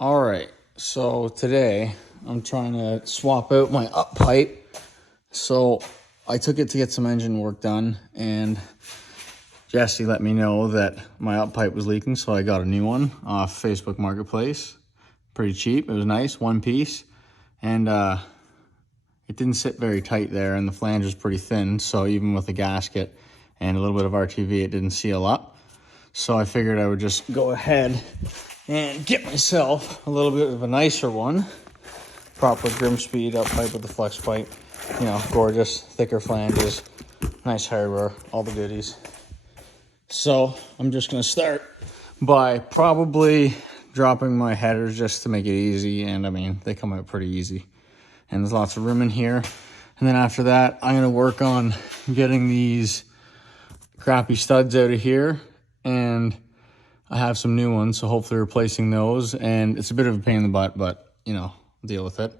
All right, so today I'm trying to swap out my up pipe. So I took it to get some engine work done, and Jesse let me know that my up pipe was leaking, so I got a new one off Facebook Marketplace. Pretty cheap. It was nice, one piece, and it didn't sit very tight there, and the flange was pretty thin, so even with a gasket and a little bit of RTV, it didn't seal up. So I figured I would just go ahead and get myself a little bit of a nicer one. Proper Grimspeed up pipe with the flex pipe. You know, gorgeous, thicker flanges, nice hardware, all the goodies. So I'm just gonna start by probably dropping my headers just to make it easy. And I mean, they come out pretty easy. And there's lots of room in here. And then after that, I'm gonna work on getting these crappy studs out of here. And I have some new ones, so hopefully replacing those. And it's a bit of a pain in the butt, but you know, deal with it.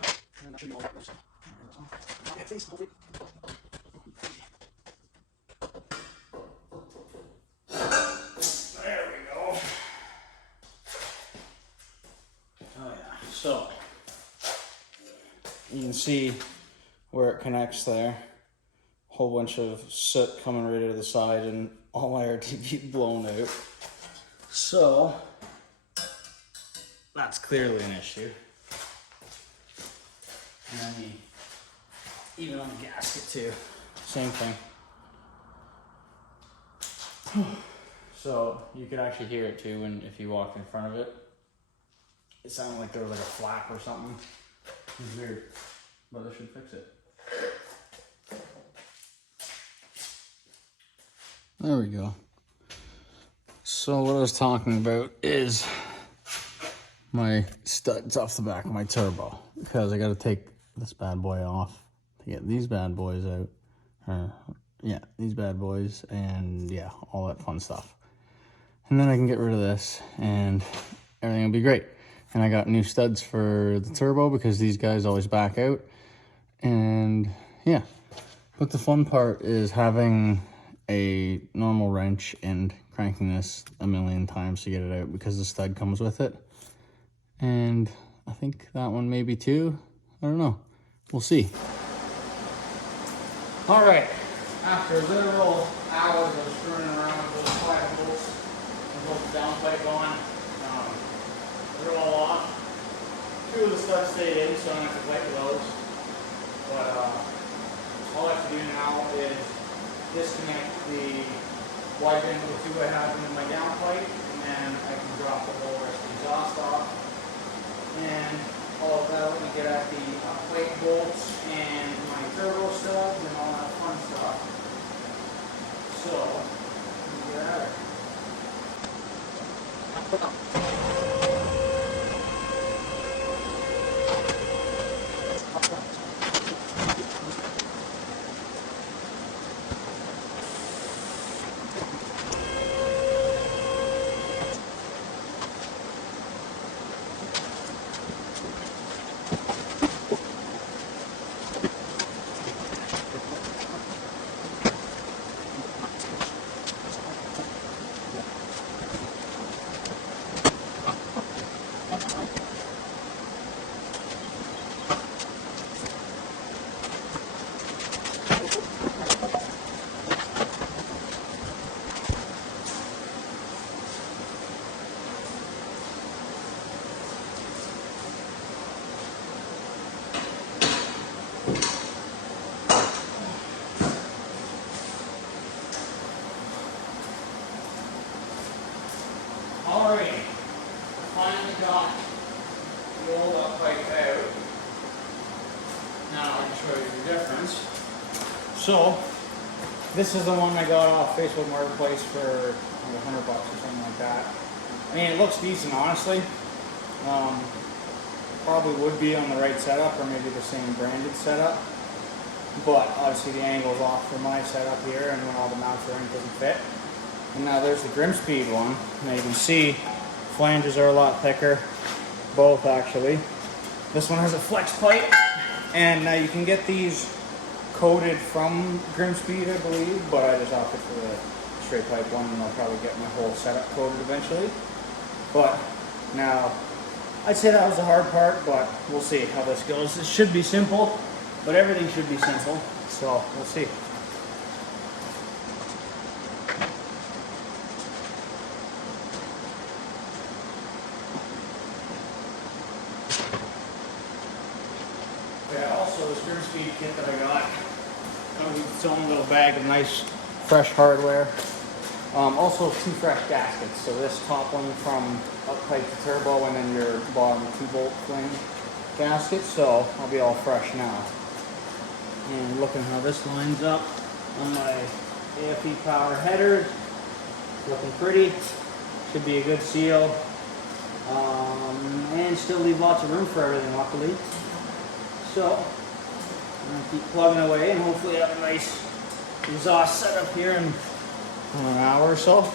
There we go. Oh yeah, so you can see where it connects there. Whole bunch of soot coming right out of the side and all my RTV blown out. So that's clearly an issue. And I mean, even on the gasket too, same thing. So you could actually hear it too when if you walked in front of it. It sounded like there was like a flap or something. It's weird, but I should fix it. There we go. So what I was talking about is my studs off the back of my turbo, because I got to take this bad boy off to get these bad boys out. Yeah, these bad boys, and yeah, all that fun stuff. And then I can get rid of this and everything will be great. And I got new studs for the turbo because these guys always back out. And yeah, but the fun part is having a normal wrench and cranking this a million times to get it out because the stud comes with it. And I think that one maybe too. I don't know. We'll see. All right. After literal hours of screwing around with those 5 bolts and both the downpipe on, they're all off. 2 of the studs stayed in, so I don't have to fight with those. But all I have to do now is disconnect the wide band with the 2 I have into my downpipe, and then I can drop the whole rest of the exhaust off. And all of that will get at the plate bolts and my turbo studs and all that fun stuff. So, let me get out of here. Alright, finally got the old up pipe out. Now I can show you the difference. So, this is the one I got off Facebook Marketplace for like $100 or something like that. I mean, it looks decent, honestly. Probably would be on the right setup, or maybe the same branded setup. But obviously the angle's off for my setup here, and when all the mounts are in, it doesn't fit. And now there's the Grimspeed one. Now you can see flanges are a lot thicker, both actually. This one has a flex pipe, and now you can get these coated from Grimspeed, I believe, but I just opted for the straight pipe one, and I'll probably get my whole setup coated eventually. But now, I'd say that was the hard part, but we'll see how this goes. It should be simple, but everything should be simple, so we'll see. Yeah, also this Grimspeed kit that I got comes with its own little bag of nice, fresh hardware. Also 2 fresh gaskets. So this top one from up pipe to turbo, and then your bottom 2-bolt flame gasket. So I'll be all fresh now. And looking how this lines up on my AFE power headers, looking pretty. Should be a good seal, and still leave lots of room for everything, luckily. So I'm gonna keep plugging away, and hopefully have a nice exhaust setup here in an hour or so.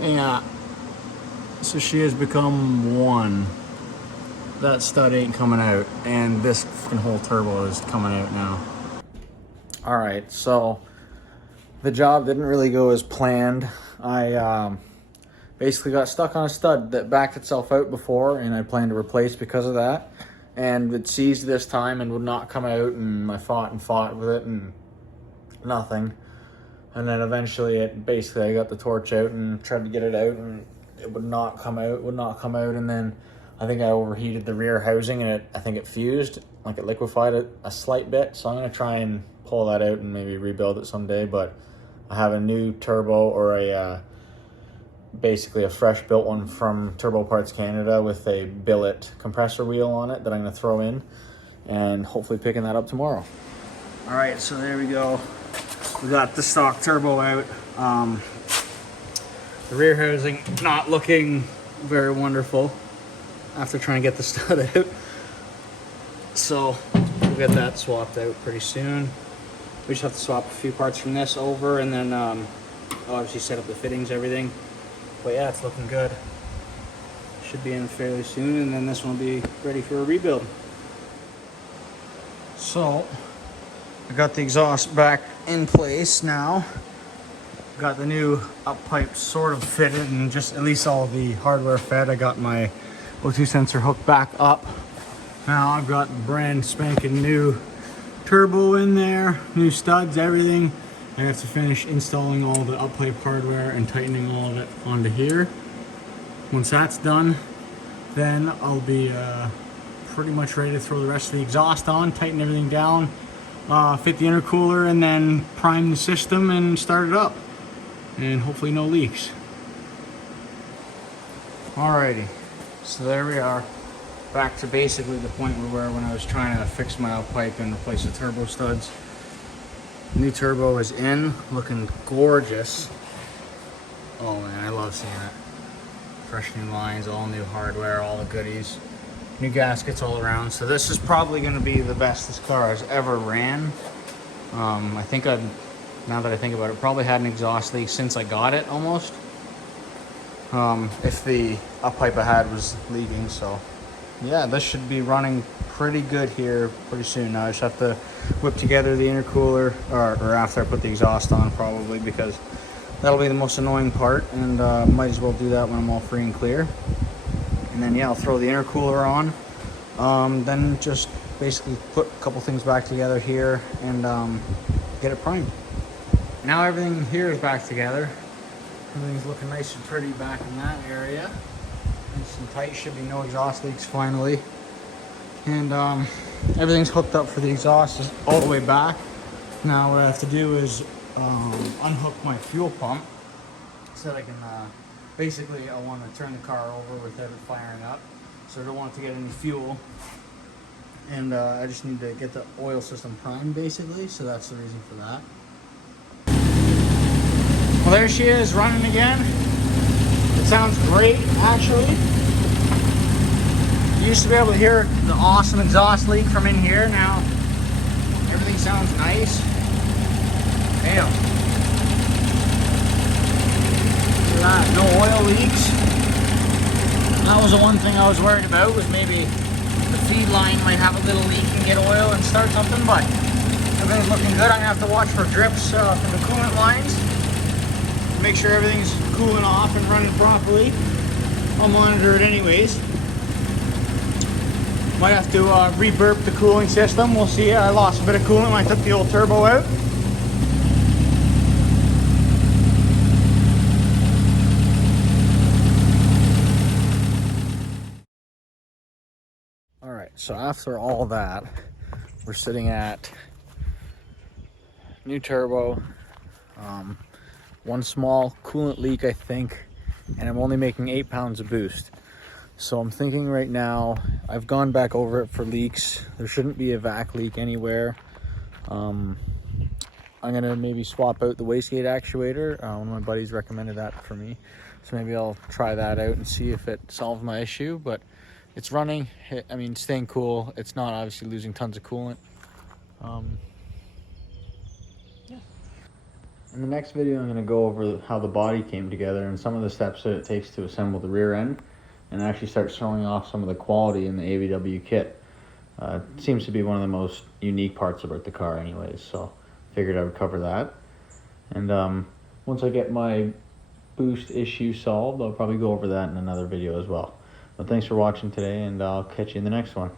Yeah, so she has become 1. That stud ain't coming out, and this fucking whole turbo is coming out now. All right, so the job didn't really go as planned. I basically got stuck on a stud that backed itself out before, and I planned to replace because of that. And it seized this time and would not come out, and I fought with it, and nothing. And then eventually I got the torch out and tried to get it out, and it would not come out, and then I think I overheated the rear housing, and I think it fused, like it liquefied it a slight bit. So I'm gonna try and pull that out and maybe rebuild it someday, but I have a new turbo, or basically a fresh built one from Turbo Parts Canada with a billet compressor wheel on it that I'm gonna throw in, and hopefully picking that up tomorrow. All right, so there we go. We got the stock turbo out. The rear housing not looking very wonderful after trying to get the stud out. So we'll get that swapped out pretty soon. We just have to swap a few parts from this over, and then obviously set up the fittings, everything. But yeah, it's looking good. Should be in fairly soon, and then this one will be ready for a rebuild. So I got the exhaust back in place now. Got the new up pipe sort of fitted, and just at least all the hardware fed. I got my O2 sensor hooked back up. Now I've got the brand spanking new turbo in there, new studs, everything. I have to finish installing all the up pipe hardware and tightening all of it onto here. Once that's done, then I'll be pretty much ready to throw the rest of the exhaust on, tighten everything down, fit the intercooler, and then prime the system and start it up. And hopefully no leaks. Alrighty, so there we are. Back to basically the point we were when I was trying to fix my up pipe and replace the turbo studs. New turbo is in, looking gorgeous. Oh man, I love seeing it. Fresh new lines, all new hardware, all the goodies. New gaskets all around. So this is probably gonna be the best this car has ever ran. I think now that I think about it, probably had an exhaust leak since I got it almost. If the up pipe I had was leaking, so yeah, this should be running pretty good here pretty soon. Now I just have to whip together the intercooler, or after I put the exhaust on probably, because that'll be the most annoying part, and might as well do that when I'm all free and clear. And then yeah, I'll throw the intercooler on, then just basically put a couple things back together here and get it primed. Now everything here is back together. Everything's looking nice and pretty back in that area. Nice and tight, should be no exhaust leaks finally. And everything's hooked up for the exhaust is all the way back. Now what I have to do is unhook my fuel pump so that I can, basically I want to turn the car over without it firing up. So I don't want it to get any fuel. And I just need to get the oil system primed basically, so that's the reason for that. Well, there she is running again. It sounds great actually. You used to be able to hear the awesome exhaust leak from in here. Now everything sounds nice. Damn. Look at that, no oil leaks. That was the one thing I was worried about, was maybe the feed line might have a little leak and get oil and start something, but everything's looking good. I'm gonna have to watch for drips from the coolant lines. Make sure everything's cooling off and running properly. I'll monitor it anyways. Might have to re-burp the cooling system. We'll see. I lost a bit of coolant when I took the old turbo out. Alright, so after all that, we're sitting at new turbo, one small coolant leak I think, and I'm only making 8 pounds of boost. So I'm thinking right now, I've gone back over it for leaks. There shouldn't be a vac leak anywhere. I'm gonna maybe swap out the wastegate actuator. One of my buddies recommended that for me. So maybe I'll try that out and see if it solves my issue, but it's running, I mean, staying cool. It's not obviously losing tons of coolant. Yeah. In the next video, I'm gonna go over how the body came together and some of the steps that it takes to assemble the rear end, and actually start showing off some of the quality in the AVW kit. It seems to be one of the most unique parts about the car anyways, so figured I would cover that. And once I get my boost issue solved, I'll probably go over that in another video as well. But thanks for watching today, and I'll catch you in the next one.